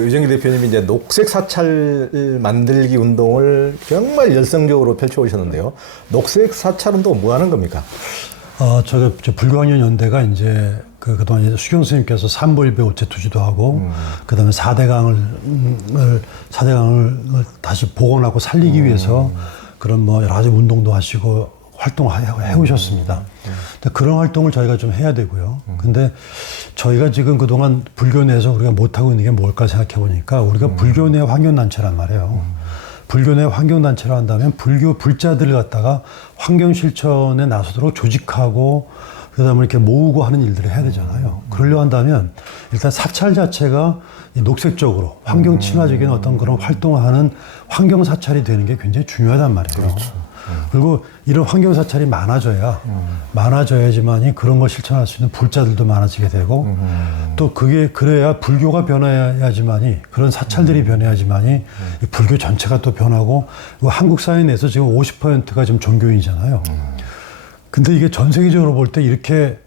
유정기 대표님이 이제 녹색 사찰 만들기 운동을 정말 열성적으로 펼쳐오셨는데요. 녹색 사찰 운동은 뭐 하는 겁니까? 저 불광연연대가 이제 그동안 이제 수경 스님께서 삼보일배 오체투지도 하고, 그 다음에 4대강을 다시 복원하고 살리기 위해서 그런 뭐 여러 가지 운동도 하시고 활동해 오셨습니다. 근데 그런 활동을 저희가 좀 해야 되고요. 근데 저희가 지금 그동안 불교 내에서 우리가 못하고 있는 게 뭘까 생각해 보니까 우리가 불교 내 환경단체란 말이에요. 불교 내 환경단체를 한다면 불교 불자들을 갖다가 환경 실천에 나서도록 조직하고 그다음에 이렇게 모으고 하는 일들을 해야 되잖아요. 그러려 한다면 일단 사찰 자체가 녹색적으로 환경 친화적인 어떤 그런 활동을 하는 환경 사찰이 되는 게 굉장히 중요하단 말이에요. 그렇죠. 그리고 이런 환경 사찰이 많아져야지만이 그런 걸 실천할 수 있는 불자들도 많아지게 되고 또 그게 그래야 불교가 변해야지만이 그런 사찰들이 변해야지만이 불교 전체가 또 변하고 한국 사회 내에서 지금 50%가 지금 종교인이잖아요. 근데 이게 전 세계적으로 볼 때 이렇게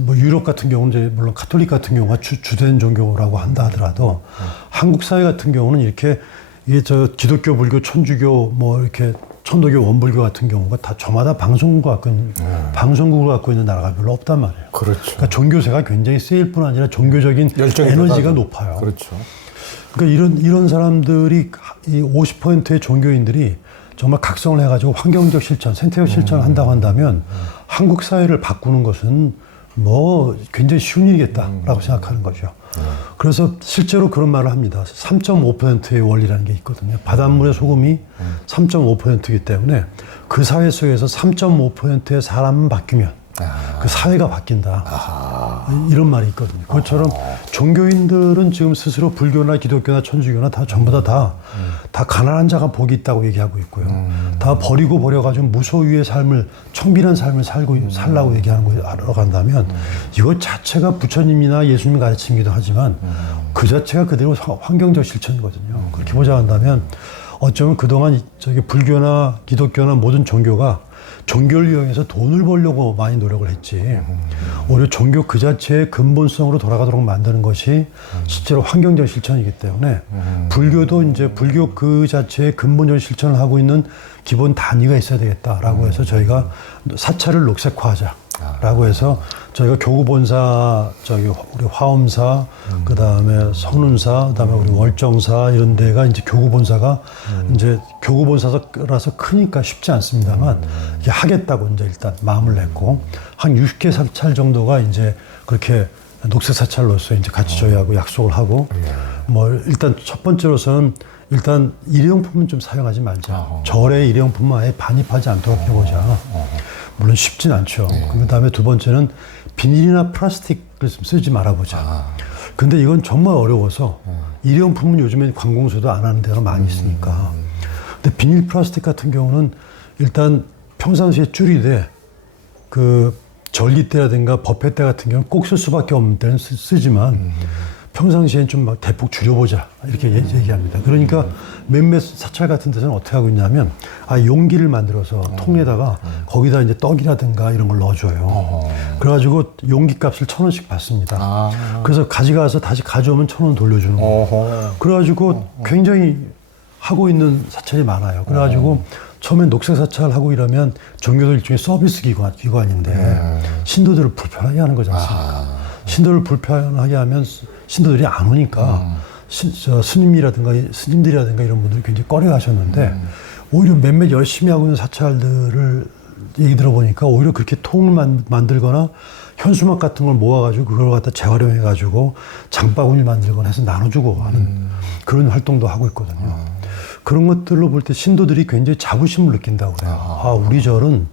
뭐 유럽 같은 경우는 이제 물론 가톨릭 같은 경우가 주된 종교라고 한다 하더라도 한국 사회 같은 경우는 이렇게 이게 기독교, 불교, 천주교 뭐 이렇게 천도교, 원불교 같은 경우가 다 저마다 방송국을 갖고 있는 나라가 별로 없단 말이에요. 그렇죠. 그러니까 종교세가 굉장히 세일 뿐 아니라 종교적인 에너지가 높아요. 그렇죠. 그러니까 이런 사람들이 이 50%의 종교인들이 정말 각성을 해가지고 환경적 실천, 생태적 실천을 한다고 한다면 한국 사회를 바꾸는 것은 뭐 굉장히 쉬운 일이겠다라고 생각하는 거죠. 그래서 실제로 그런 말을 합니다. 3.5%의 원리라는 게 있거든요. 바닷물의 소금이 3.5%이기 때문에 그 사회 속에서 3.5%의 사람만 바뀌면 그 사회가 바뀐다. 이런 말이 있거든요. 그것처럼 종교인들은 지금 스스로 불교나 기독교나 천주교나 다 전부 다 가난한 자가 복이 있다고 얘기하고 있고요. 다 버려가지고 무소유의 삶을, 청빈한 삶을 살라고 얘기하는 거 알아간다면 이것 자체가 부처님이나 예수님이 가르치기도 하지만 그 자체가 그대로 환경적 실천이거든요. 그렇게 보자 한다면 어쩌면 그동안 불교나 기독교나 모든 종교가 종교를 이용해서 돈을 벌려고 많이 노력을 했지 오히려 종교 그 자체의 근본성으로 돌아가도록 만드는 것이 실제로 환경적 실천이기 때문에 불교도 이제 불교 그 자체의 근본적 실천을 하고 있는 기본 단위가 있어야 되겠다라고 해서 저희가 사찰을 녹색화하자라고 해서 저희가 교구본사, 우리 화엄사, 그 다음에 선운사, 그 다음에 우리 월정사 이런 데가 이제 교구본사가 이제 교구본사라서 크니까 쉽지 않습니다만 이게 하겠다고 이제 일단 마음을 냈고 한 60개 사찰 정도가 이제 그렇게 녹색 사찰로서 이제 같이 저희하고 약속을 하고 뭐 일단 첫 번째로서는 일단 일회용품은 좀 사용하지 말자. 절에 일회용품은 아예 반입하지 않도록 해보자. 물론 쉽진 않죠. 그 다음에 두 번째는 비닐이나 플라스틱을 좀 쓰지 말아보자. 근데 이건 정말 어려워서 일회용품은 요즘에 관공서도 안 하는 데가 많이 있으니까. 근데 비닐 플라스틱 같은 경우는 일단 평상시에 줄이되 그 절기때라든가 법회 때 같은 경우는 꼭 쓸 수밖에 없는 때는 쓰지만 평상시엔 좀 막 대폭 줄여보자 이렇게 얘기합니다. 그러니까 몇몇 사찰 같은 데서는 어떻게 하고 있냐면 용기를 만들어서 통에다가 거기다 이제 떡이라든가 이런 걸 넣어줘요. 그래가지고 용기 값을 1,000원씩 받습니다. 그래서 가져가서 다시 가져오면 1,000원 돌려주는 거예요. 그래가지고 굉장히 하고 있는 사찰이 많아요. 그래가지고 처음엔 녹색 사찰 하고 이러면 종교도 일종의 서비스 기관인데 신도들을 불편하게 하는 거지 않습니까? 신도를 불편하게 하면 신도들이 안 오니까 스님들이라든가 이런 분들이 굉장히 꺼려 하셨는데 오히려 몇몇 열심히 하고 있는 사찰들을 얘기 들어보니까 오히려 그렇게 통을 만들거나 현수막 같은 걸 모아가지고 그걸 갖다 재활용해가지고 장바구니 만들거나 해서 나눠주고 하는 그런 활동도 하고 있거든요. 그런 것들로 볼 때 신도들이 굉장히 자부심을 느낀다고 그래요. 우리 절은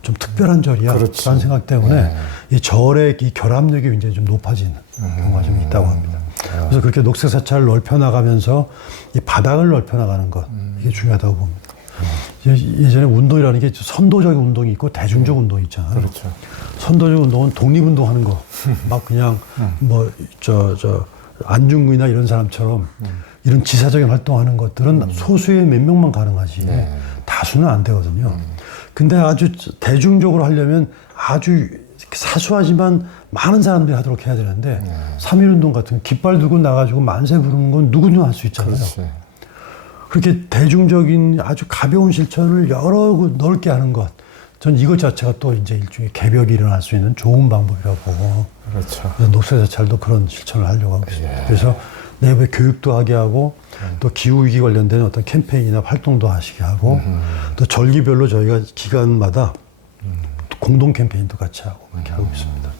좀 특별한 절이야. 라는 생각 때문에 이 절의 이 결합력이 굉장히 좀 높아지는 경우가 좀 있다고 합니다. 그래서 그렇게 녹색 사찰을 넓혀나가면서 이 바닥을 넓혀나가는 것, 이게 중요하다고 봅니다. 예전에 운동이라는 게 선도적 운동이 있고 대중적 운동이 있잖아요. 그렇죠. 선도적 운동은 독립운동 하는 거. 막 그냥 안중근이나 이런 사람처럼 이런 지사적인 활동하는 것들은 소수의 몇 명만 가능하지 다수는 안 되거든요. 근데 아주 대중적으로 하려면 아주 사소하지만 많은 사람들이 하도록 해야 되는데 3.1운동 같은 깃발 들고 나가지고 만세 부르는 건 누구나 할 수 있잖아요. 그렇지. 그렇게 대중적인 아주 가벼운 실천을 여러 넓게 하는 것, 전 이것 자체가 또 이제 일종의 개벽이 일어날 수 있는 좋은 방법이라고 보고, 그렇죠. 그래서 녹색사찰도 그런 실천을 하려고 하고 있습니다. 그래서 내부에 교육도 하게 하고, 또 기후위기 관련된 어떤 캠페인이나 활동도 하시게 하고, 또 절기별로 저희가 기간마다 공동 캠페인도 같이 하고 그렇게 하고 있습니다.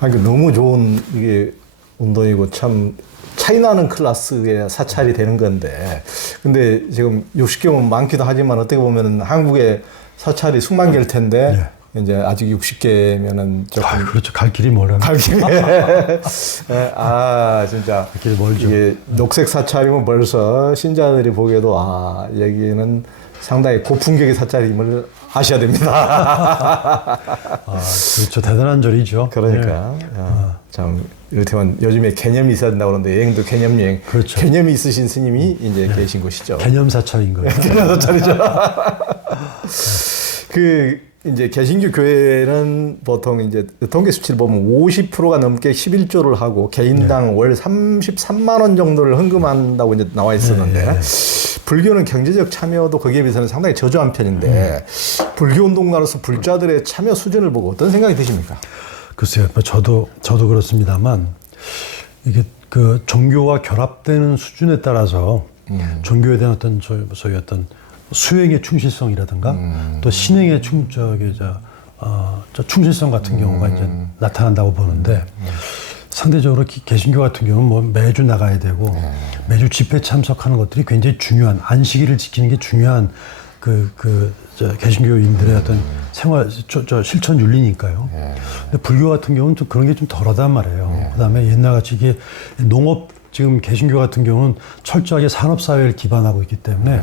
아니, 너무 좋은 이게 운동이고 참 차이나는 클래스의 사찰이 되는 건데, 근데 지금 60개면 많기도 하지만 어떻게 보면 한국의 사찰이 수만 개일 텐데 이제 아직 60개면은 조금 그렇죠. 갈 길이 멀어요. 갈 길이 진짜 갈 길이 멀죠. 이게 녹색 사찰이면 벌써 신자들이 보기에도 여기는 상당히 고품격의 사찰임을 아셔야 됩니다. 그렇죠. 대단한 절이죠. 그러니까 참 이를테면 요즘에 개념이 있어야 된다고 그러는데 여행도 개념 여행. 그렇죠. 개념이 있으신 스님이 이제 계신 곳이죠. 개념 사찰인 거예요. 개념 사찰이죠. 이제 개신교 교회는 보통 이제 통계 수치를 보면 50%가 넘게 11조를 하고 개인당 월 33만 원 정도를 헌금한다고 이제 나와 있었는데 불교는 경제적 참여도 거기에 비해서는 상당히 저조한 편인데 불교 운동가로서 불자들의 참여 수준을 보고 어떤 생각이 드십니까? 글쎄요, 저도 그렇습니다만 이게 그 종교와 결합되는 수준에 따라서 종교에 대한 어떤 소위 어떤 수행의 충실성이라든가 또 신행의 충실성 같은 경우가 이제 나타난다고 보는데 상대적으로 개신교 같은 경우는 뭐 매주 나가야 되고 매주 집회 참석하는 것들이 굉장히 중요한 안식일을 지키는 게 중요한 개신교인들의 어떤 생활 실천 윤리니까요. 근데 불교 같은 경우는 좀 그런 게 좀 덜하단 말이에요. 그다음에 옛날같이 이게 농업 지금 개신교 같은 경우는 철저하게 산업 사회를 기반하고 있기 때문에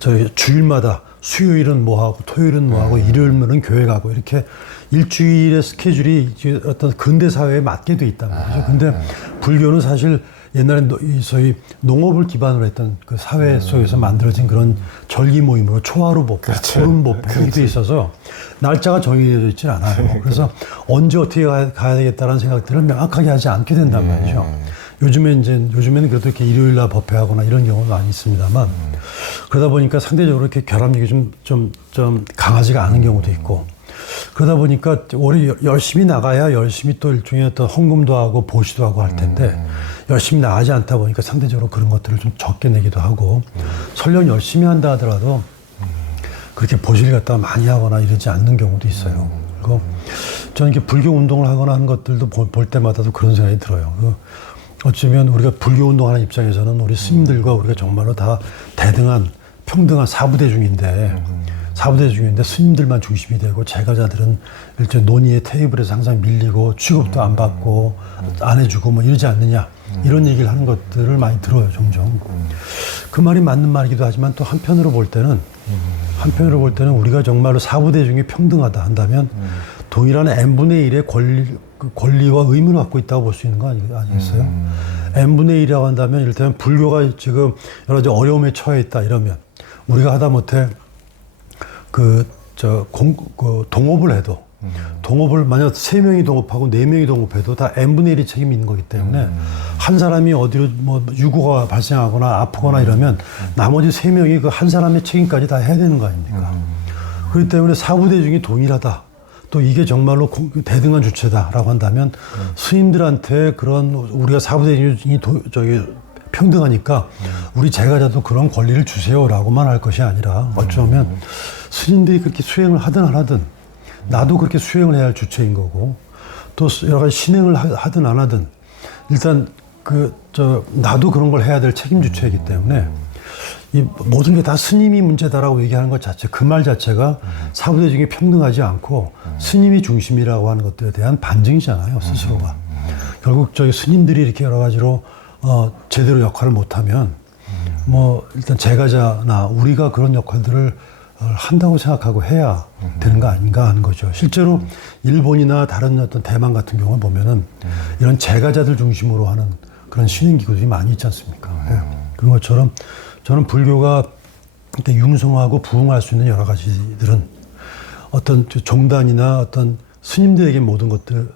저희 주일마다 수요일은 뭐 하고 토요일은 뭐 하고 일요일은 교회 가고 이렇게 일주일의 스케줄이 어떤 근대 사회에 맞게 돼 있단 말이죠. 근데 불교는 사실 옛날에 소위 농업을 기반으로 했던 그 사회 속에서 만들어진 그런 절기 모임으로 초하루 법회, 보름 법회 이렇게 돼 있어서 날짜가 정해져 있질 않아요. 그래서 언제 어떻게 가야 되겠다는 생각들을 명확하게 하지 않게 된단 말이죠. 요즘에는 그래도 이렇게 일요일 날 법회하거나 이런 경우는 많이 있습니다만 그러다 보니까 상대적으로 이렇게 결합력이 좀 강하지가 않은 경우도 있고 그러다 보니까 우리 열심히 나가야 열심히 또 일종의 어떤 헌금도 하고 보시도 하고 할 텐데 열심히 나가지 않다 보니까 상대적으로 그런 것들을 좀 적게 내기도 하고 설령 열심히 한다 하더라도 그렇게 보시를 갖다가 많이 하거나 이러지 않는 경우도 있어요. 그리고 저는 이렇게 불교 운동을 하거나 하는 것들도 볼 때마다도 그런 생각이 들어요. 어쩌면 우리가 불교 운동하는 입장에서는 우리 스님들과 우리가 정말로 다 대등한 평등한 사부대중인데 스님들만 중심이 되고 제가자들은 일종의 논의의 테이블에서 항상 밀리고 취급도 안 받고 안 해주고 뭐 이러지 않느냐 이런 얘기를 하는 것들을 많이 들어요 종종. 그 말이 맞는 말이기도 하지만 또 한편으로 볼 때는 우리가 정말로 사부대중이 평등하다 한다면 동일한 n분의 1의 권리와 의무를 갖고 있다고 볼 수 있는 거 아니겠어요? n분의 1이라고 한다면 이를테면 불교가 지금 여러 가지 어려움에 처해 있다 이러면 우리가 하다못해 동업을 해도 동업을 만약 3명이 동업하고 4명이 동업해도 다 n분의 1이 책임이 있는 거기 때문에 한 사람이 어디로 뭐 유고가 발생하거나 아프거나 이러면 나머지 3명이 그 한 사람의 책임까지 다 해야 되는 거 아닙니까? 그렇기 때문에 사부대중이 동일하다. 또 이게 정말로 대등한 주체다라고 한다면 스님들한테 그런 우리가 사부대중이 평등하니까 우리 제가자도 그런 권리를 주세요라고만 할 것이 아니라 어쩌면 스님들이 그렇게 수행을 하든 안 하든 나도 그렇게 수행을 해야 할 주체인 거고 또 여러 가지 신행을 하든 안 하든 일단 나도 그런 걸 해야 될 책임 주체이기 때문에 이 모든 게 다 스님이 문제다라고 얘기하는 것 자체, 그 말 자체가 사부대중이 평등하지 않고 스님이 중심이라고 하는 것들에 대한 반증이잖아요, 스스로가. 결국 스님들이 이렇게 여러 가지로 제대로 역할을 못하면 뭐 일단 제가자나 우리가 그런 역할들을 한다고 생각하고 해야 되는 거 아닌가 하는 거죠. 실제로 일본이나 다른 어떤 대만 같은 경우를 보면은 이런 제가자들 중심으로 하는 그런 신행기구들이 많이 있지 않습니까? 그런 것처럼 저는 불교가 이렇게 융성하고 부흥할 수 있는 여러 가지들은 어떤 종단이나 어떤 스님들에게 모든 것들을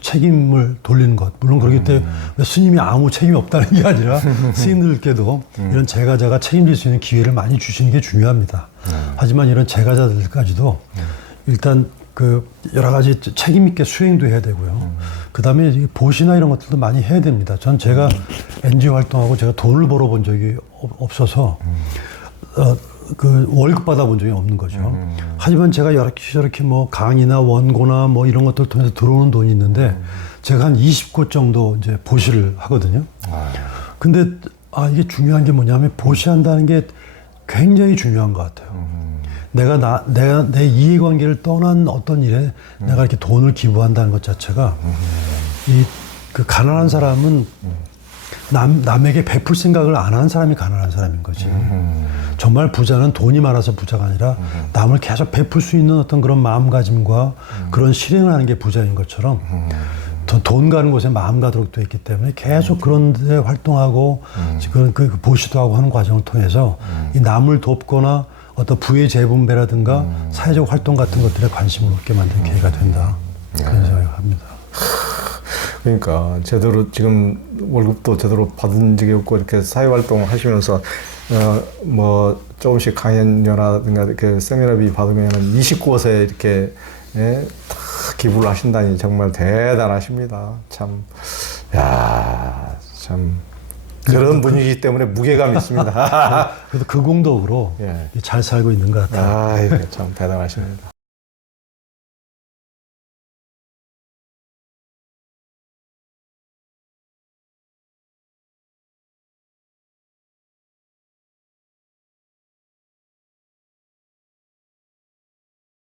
책임을 돌리는 것. 물론 그렇기 때문에 스님이 아무 책임이 없다는 게 아니라 스님들께도 이런 제가자가 책임질 수 있는 기회를 많이 주시는 게 중요합니다. 하지만 이런 제가자들까지도 일단 그 여러 가지 책임 있게 수행도 해야 되고요. 그 다음에 보시나 이런 것들도 많이 해야 됩니다. 전 제가 NGO 활동하고 제가 돈을 벌어본 적이 없어서 그 월급 받아본 적이 없는 거죠. 하지만 제가 저렇게 뭐 강의나 원고나 뭐 이런 것들 통해서 들어오는 돈이 있는데 제가 한 20곳 정도 이제 보시를 하거든요. 근데 이게 중요한 게 뭐냐면 보시한다는 게 굉장히 중요한 것 같아요. 내가 내 이해관계를 떠난 어떤 일에 내가 이렇게 돈을 기부한다는 것 자체가 그 가난한 사람은 남에게 베풀 생각을 안 하는 사람이 가난한 사람인 거지. 정말 부자는 돈이 많아서 부자가 아니라 남을 계속 베풀 수 있는 어떤 그런 마음가짐과 그런 실행을 하는 게 부자인 것처럼 돈 가는 곳에 마음 가도록 되어 있기 때문에 계속 그런 데 활동하고 지금 그 보시도 하고 하는 과정을 통해서 이 남을 돕거나 어떤 부의 재분배라든가 사회적 활동 같은 것들에 관심을 갖게 만드는 계기가 된다. 그런 생각을 합니다. 그러니까 제대로 지금 월급도 제대로 받은 적이 없고 이렇게 사회활동 하시면서 뭐 조금씩 강연료라든가 이렇게 세미나비 받으면 29곳에 이렇게 다 기부를 하신다니 정말 대단하십니다. 참, 야, 참 그런 분위기 때문에 무게감이 있습니다. 그래도 그 공덕으로 잘 살고 있는 것 같아요. 이거 참 대단하십니다.